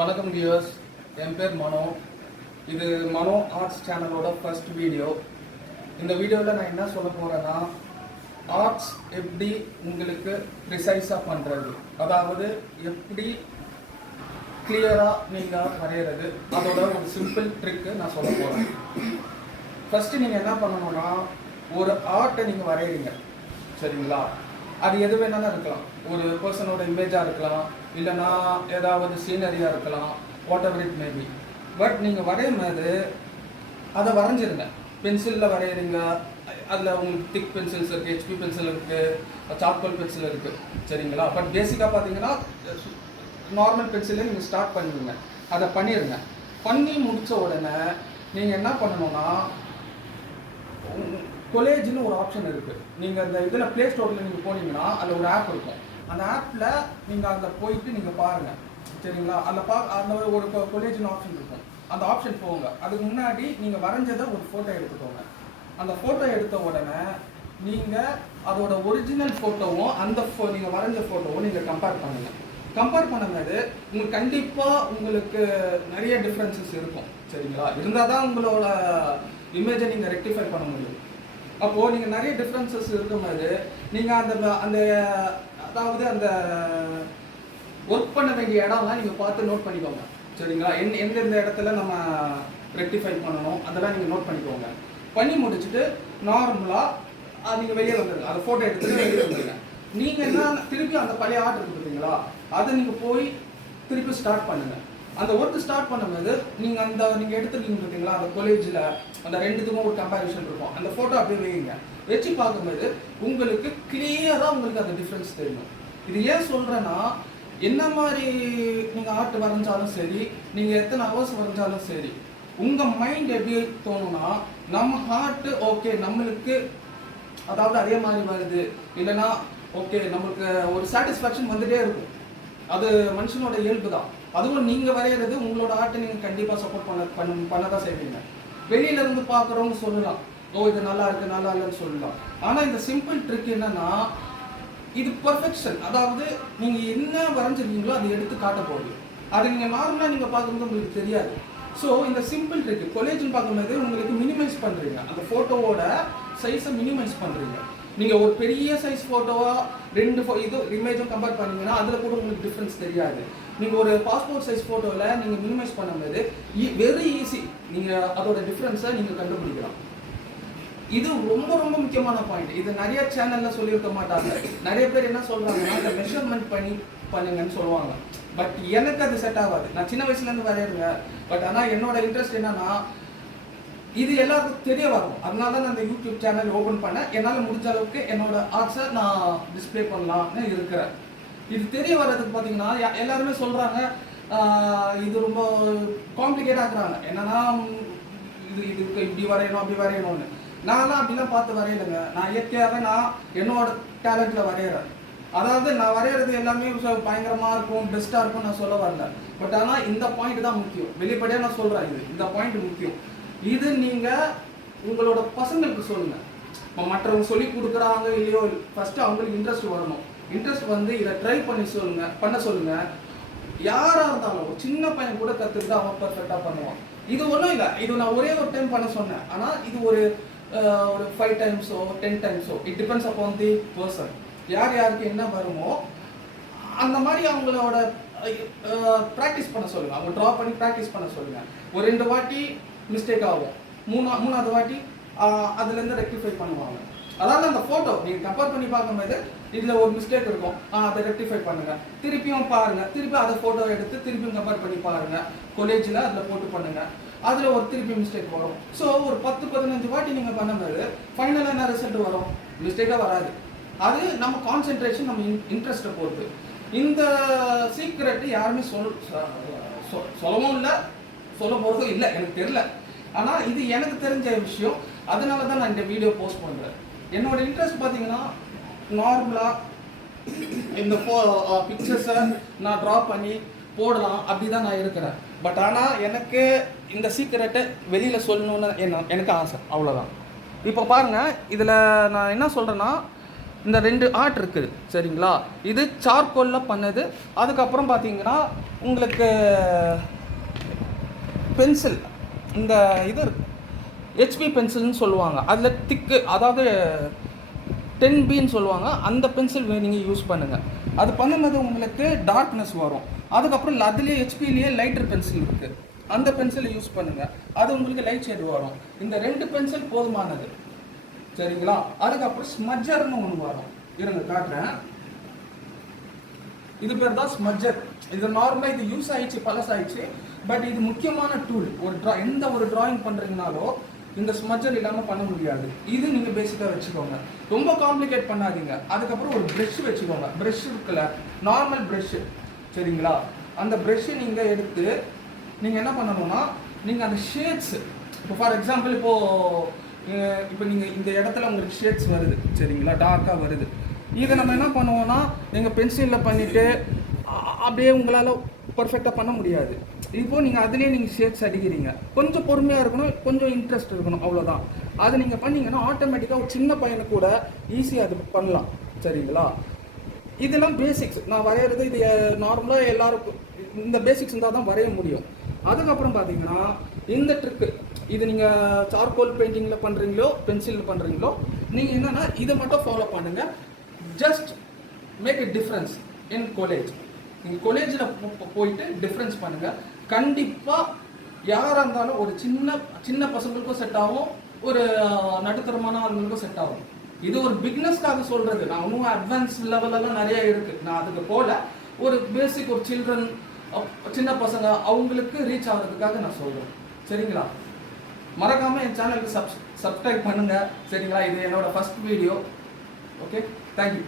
வணக்கம் வியூவர்ஸ், என் பேர் மனோ. இது மனோ ஆர்ட்ஸ் சேனலோட ஃபர்ஸ்ட் வீடியோ. இந்த வீடியோவில் நான் என்ன சொல்ல போகிறேன்னா, ஆர்ட்ஸ் எப்படி உங்களுக்கு ப்ரிசைஸாக பண்ணுறது, அதாவது எப்படி கிளியராக நீங்கள் வரைகிறது, அதோட ஒரு சிம்பிள் ட்ரிக்கு நான் சொல்ல போகிறேன். ஃபஸ்ட்டு நீங்கள் என்ன பண்ணணும்னா, ஒரு ஆர்ட்டை நீங்கள் வரைகிறீங்க, சரிங்களா? அது எது வேணாலும் இருக்கலாம். ஒரு பர்சனோட இமேஜாக இருக்கலாம், இல்லைனா ஏதாவது சீனரியாக இருக்கலாம், what ever it maybe. But நீங்கள் வரையும் போது அதை வரைஞ்சிருங்க. பென்சிலில் வரைகிறீங்க, அதில் உங்களுக்கு திக் பென்சில்ஸ் இருக்குது, ஹெச்பி பென்சில் இருக்குது, சார்கோல் பென்சில் இருக்குது, சரிங்களா? பட் பேசிக்காக பார்த்தீங்கன்னா நார்மல் பென்சிலே நீங்கள் ஸ்டார்ட் பண்ணுவீங்க. அதை பண்ணிடுங்க. பண்ணி முடித்த உடனே நீங்கள் என்ன பண்ணணும்னா, கொலேஜ்னு ஒரு ஆப்ஷன் இருக்குது. நீங்கள் அந்த இதில் ப்ளே ஸ்டோரில் நீங்கள் போனீங்கன்னா அதில் ஒரு ஆப் இருக்கும். அந்த ஆப்பில் நீங்கள் அதில் போயிட்டு நீங்கள் பாருங்கள், சரிங்களா? அதில் அந்த ஒரு கொலேஜ்னு ஆப்ஷன் இருக்கும். அந்த ஆப்ஷன் போங்க. அதுக்கு முன்னாடி நீங்கள் வரைஞ்சதை ஒரு ஃபோட்டோ எடுத்துக்கோங்க. அந்த ஃபோட்டோ எடுத்த உடனே நீங்கள் அதோட ஒரிஜினல் ஃபோட்டோவும் அந்த நீங்கள் வரைஞ்ச ஃபோட்டோவும் நீங்கள் கம்பேர் பண்ணுங்கள். கம்பேர் பண்ணும்போது உங்களுக்கு கண்டிப்பாக உங்களுக்கு நிறைய டிஃப்ரென்சஸ் இருக்கும், சரிங்களா? இருந்தால் தான் உங்களோட இமேஜை நீங்கள் ரெக்டிஃபை பண்ண முடியும். அப்போது நீங்கள் நிறைய டிஃப்ரென்சஸ் இருக்கும்போது நீங்கள் அந்த அதாவது அந்த ஒர்க் பண்ண வேண்டிய இடம்லாம் நீங்கள் பார்த்து நோட் பண்ணிக்கோங்க, சரிங்களா? எந்தெந்த இடத்துல நம்ம ரெக்டிஃபை பண்ணணும் அதெல்லாம் நீங்கள் நோட் பண்ணிக்கோங்க. பண்ணி முடிச்சுட்டு நார்மலாக நீங்கள் வெளியே வந்துடுங்க. அதை ஃபோட்டோ எடுத்துகிட்டு வெளியே வந்துடுங்க. நீங்கள் என்ன திருப்பி அந்த பழைய ஆர்ட் இருக்குது பார்த்தீங்களா, அதை நீங்கள் போய் திருப்பி ஸ்டார்ட் பண்ணுங்கள். அந்த ஒர்க்கு ஸ்டார்ட் பண்ணும்போது நீங்கள் எடுத்துருக்கீங்க பார்த்தீங்களா, அந்த காலேஜில் அந்த ரெண்டுத்துக்கும் ஒரு கம்பேரிஷன் இருக்கும். அந்த ஃபோட்டோ அப்படியே வைங்க. வச்சு பார்க்கும்போது உங்களுக்கு கிளியராக உங்களுக்கு அந்த டிஃப்ரென்ஸ் தெரியும். இது ஏன் சொல்கிறேன்னா, என்ன மாதிரி நீங்கள் ஆர்ட் வரைஞ்சாலும் சரி, நீங்கள் எத்தனை ஹவர்ஸ் வரைஞ்சாலும் சரி, உங்கள் மைண்ட் எப்படி தோணுன்னா, நம்ம ஹார்ட்டு ஓகே நம்மளுக்கு அதாவது அதே மாதிரி வருது, இல்லைன்னா ஓகே நம்மளுக்கு ஒரு சாட்டிஸ்ஃபேக்ஷன் வந்துகிட்டே இருக்கும். அது மனுஷனோட இயல்பு தான். அதுவும் நீங்கள் வரைகிறது உங்களோட ஆர்ட்டை நீங்கள் கண்டிப்பாக சப்போர்ட் பண்ண தான் செய்வீங்க. வெளியிலேருந்து பார்க்குறவங்க சொல்லலாம், ஓ இது நல்லா இருக்குது நல்லா இல்லைன்னு சொல்லலாம். ஆனால் இந்த சிம்பிள் ட்ரிக் என்னன்னா, இது பர்ஃபெக்ஷன். அதாவது நீங்கள் என்ன வரைஞ்சிருக்கீங்களோ அதை எடுத்து காட்ட போகுது. அது நீங்கள் நார்மலாக நீங்கள் பார்க்கும்போது உங்களுக்கு தெரியாது. ஸோ இந்த சிம்பிள் ட்ரிக் கொலேஜ்னு பார்க்கும்போது உங்களுக்கு மினிமைஸ் பண்ணுறீங்க. அந்த ஃபோட்டோவோட சைஸை மினிமைஸ் பண்ணுறீங்க. நீங்கள் ஒரு பெரிய சைஸ் ஃபோட்டோவாக ரெண்டு இது இமேஜும் கம்பேர் பண்ணிங்கன்னா அதில் கூட உங்களுக்கு டிஃப்ரென்ஸ் தெரியாது. நீங்கள் ஒரு பாஸ்போர்ட் சைஸ் ஃபோட்டோவில் நீங்கள் மினிமைஸ் பண்ணும்போது வெரி ஈஸி, நீங்கள் அதோட டிஃப்ரென்ஸை நீங்கள் கண்டுபிடிக்கலாம். இது ரொம்ப ரொம்ப முக்கியமான பாயிண்ட். இது நிறைய சேனலில் சொல்லியிருக்க மாட்டாங்க. நிறைய பேர் என்ன சொல்கிறாங்கன்னா, அதை மெஷர்மெண்ட் பண்ணுங்கன்னு சொல்லுவாங்க. பட் எனக்கு அது செட் ஆகாது. நான் சின்ன வயசுலேருந்து வரையிறேங்க. பட் ஆனால் என்னோட இன்ட்ரெஸ்ட் என்னன்னா, இது எல்லாருக்கும் தெரிய வரும். அதனால தான் நான் இந்த யூடியூப் சேனல் ஓப்பன் பண்ணேன். என்னால் முடிஞ்ச அளவுக்கு என்னோட ஆர்ட்ஸை நான் டிஸ்பிளே பண்ணலாம்னு இருக்கிறேன். இது தெரிய வர்றதுக்கு பார்த்தீங்கன்னா எல்லாருமே சொல்கிறாங்க, இது ரொம்ப காம்ப்ளிகேட்டாக இருக்கிறாங்க. என்னன்னா இதுக்கு இப்படி வரையணும் அப்படி வரையணும்னு. நான்லாம் அப்படிலாம் பார்த்து வரையலைங்க. நான் இயற்கையாகவே நான் என்னோட டேலண்ட்டில் வரைகிறேன். அதாவது நான் வரைகிறது எல்லாமே பயங்கரமாக இருக்கும், பெஸ்ட்டாக இருக்கும் நான் சொல்ல வரல. பட் ஆனால் இந்த பாயிண்ட் தான் முக்கியம். வெளிப்படையாக நான் சொல்கிறேன், இந்த பாயிண்ட் முக்கியம். இது நீங்கள் உங்களோட பசங்களுக்கு சொல்லுங்கள். இப்போ மற்றவங்க சொல்லி கொடுக்குறாங்க இல்லையோ, ஃபஸ்ட்டு அவங்களுக்கு இன்ட்ரெஸ்ட் வரணும். இன்ட்ரெஸ்ட் வந்து இதை ட்ரை பண்ண சொல்லுங்கள். யாராக இருந்தாலும் ஒரு சின்ன பையன் கூட கற்றுக்கிட்டு அவன் பர்ஃபெக்டாக பண்ணுவான். இது ஒன்றும் இல்லை, இது நான் ஒரே ஒரு டைம் பண்ண சொன்னேன். ஆனால் இது ஒரு 5 டைம்ஸோ 10 டைம்ஸோ it depends upon the person. யாருக்கு என்ன வருமோ அந்த மாதிரி அவங்களோட ப்ராக்டிஸ் பண்ண சொல்லுங்கள். அவங்க ட்ரா பண்ணி ப்ராக்டிஸ் பண்ண சொல்லுங்கள். ஒரு 2 வாட்டி மிஸ்டேக் ஆகும், மூணாவது வாட்டி அதுலேருந்து ரெக்டிஃபை பண்ணுவாங்க. அதாவது அந்த ஃபோட்டோ நீங்கள் கம்பேர் பண்ணி பார்க்கும்போது இதில் ஒரு மிஸ்டேக் இருக்கும், அதை ரெக்டிஃபை பண்ணுங்கள். திருப்பியும் பாருங்கள், திருப்பி அதை ஃபோட்டோ எடுத்து திருப்பியும் கம்பேர் பண்ணி பாருங்கள். காலேஜில் அதில் போட்டு பண்ணுங்கள். அதில் ஒரு திருப்பி மிஸ்டேக் வரும். ஸோ ஒரு 10-15 வாட்டி நீங்கள் பண்ணும்போது ஃபைனலாக என்ன ரிசல்ட் வரும்? மிஸ்டேக்காக வராது. அது நம்ம கான்சென்ட்ரேஷன், நம்ம இன்ட்ரெஸ்ட்டை பொறுத்து. இந்த சீக்ரெட்டு யாருமே சொல்லவும் இல்லை, சொல்ல போகிறதும் இல்லை, எனக்கு தெரியல. ஆனால் இது எனக்கு தெரிஞ்ச விஷயம். அதனால தான் நான் இந்த வீடியோ போஸ்ட் பண்ணுறேன். என்னோட இன்ட்ரெஸ்ட் பார்த்தீங்கன்னா, நார்மலாக இந்த பிக்சர்ஸை நான் ட்ரா பண்ணி போடலாம் அப்படி தான் நான் இருக்கிறேன். பட் ஆனால் எனக்கு இந்த சீக்கிரட்டை வெளியில் சொல்லணுன்னு எனக்கு ஆசை, அவ்வளோதான். இப்போ பாருங்கள், இதில் நான் என்ன சொல்கிறேன்னா, இந்த 2 ஆர்ட் இருக்குது சரிங்களா. இது சார்கோலில் பண்ணது. அதுக்கப்புறம் பார்த்தீங்கன்னா உங்களுக்கு பென்சில், இந்த இது ஹெச்பி பென்சில்னு சொல்லுவாங்க, அதில் திக்கு, அதாவது 10Bன்னு சொல்லுவாங்க, அந்த பென்சில் நீங்கள் யூஸ் பண்ணுங்கள். அது பண்ணும்போது உங்களுக்கு டார்க்னஸ் வரும். அதுக்கப்புறம் அதுலேயே ஹெச்பிலேயே லைட்டர் பென்சில் இருக்குது, அந்த பென்சிலை யூஸ் பண்ணுங்கள், அது உங்களுக்கு லைட் ஷேடு வரும். இந்த 2 பென்சில் போதுமானது சரிங்களா. அதுக்கப்புறம் ஸ்மஜர்னு ஒன்று வரும், இருங்க காட்டுறேன். இது பேர் தான் ஸ்மஜர். இது நார்மலாக இது யூஸ் ஆயிடுச்சு, பழசாயிடுச்சு. பட் இது முக்கியமான டூல். எந்த ஒரு டிராயிங் பண்ணுறீங்கனாலோ இந்த ஸ்மஜர் இல்லாமல் பண்ண முடியாது. இது நீங்கள் பேசிக்காக வச்சுக்கோங்க, ரொம்ப காம்ப்ளிகேட் பண்ணாதீங்க. அதுக்கப்புறம் ஒரு ப்ரெஷ் வச்சுக்கோங்க. ப்ரெஷ் இருக்குல்ல, நார்மல் ப்ரெஷ்ஷு சரிங்களா. அந்த ப்ரெஷ்ஷை நீங்கள் எடுத்து நீங்கள் என்ன பண்ணணும்னா, நீங்கள் அந்த ஷேட்ஸு, இப்போ ஃபார் எக்ஸாம்பிள் இப்போ நீங்கள் இந்த இடத்துல உங்களுக்கு ஷேட்ஸ் வருது சரிங்களா, டார்க்காக வருது. இதை நம்ம என்ன பண்ணுவோம்னா, நீங்கள் பென்சிலில் பண்ணிவிட்டு அப்படியே உங்களால் பர்ஃபெக்டாக பண்ண முடியாது. இப்போது நீங்கள் அதுலேயே நீங்கள் ஷேட்ஸ் அடிக்கிறீங்க, கொஞ்சம் பொறுமையாக இருக்கணும், கொஞ்சம் இன்ட்ரெஸ்ட் இருக்கணும், அவ்வளோதான். அது நீங்கள் பண்ணிங்கன்னா ஆட்டோமேட்டிக்காக ஒரு சின்ன பையனுக்கு கூட ஈஸியாக அது பண்ணலாம் சரிங்களா. இதெல்லாம் பேசிக்ஸ் நான் வரைகிறது. இது நார்மலாக எல்லாருக்கும் இந்த பேசிக்ஸ் இருந்தால் தான் வரைய முடியும். அதுக்கப்புறம் பார்த்தீங்கன்னா இந்த ட்ரிக்கு, இது நீங்கள் சார்கோல் பெயிண்டிங்கில் பண்ணுறீங்களோ பென்சிலில் பண்ணுறீங்களோ, நீங்கள் என்னென்னா இதை மட்டும் ஃபாலோ பண்ணுங்கள். Just make a difference in college. நீங்கள் காலேஜில் போயிட்டு டிஃப்ரென்ஸ் பண்ணுங்கள். கண்டிப்பாக யாராக இருந்தாலும் ஒரு சின்ன பசங்களுக்கும் செட் ஆகும், ஒரு நடுத்தரமான ஆளுங்களுக்கும் செட் ஆகும். இது ஒரு பிக்னஸ்க்காக சொல்கிறது. நான் இன்னும் அட்வான்ஸ் லெவலெல்லாம் நிறைய இருக்குது, நான் அதுக்கு போல ஒரு பேசிக், ஒரு சில்ட்ரன், சின்ன பசங்க, அவங்களுக்கு ரீச் ஆகிறதுக்காக நான் சொல்கிறேன் சரிங்களா. மறக்காமல் என் சேனலுக்கு சப்ஸ்கிரைப் பண்ணுங்கள் சரிங்களா. இது என்னோடய ஃபர்ஸ்ட் வீடியோ. Okay, thank you.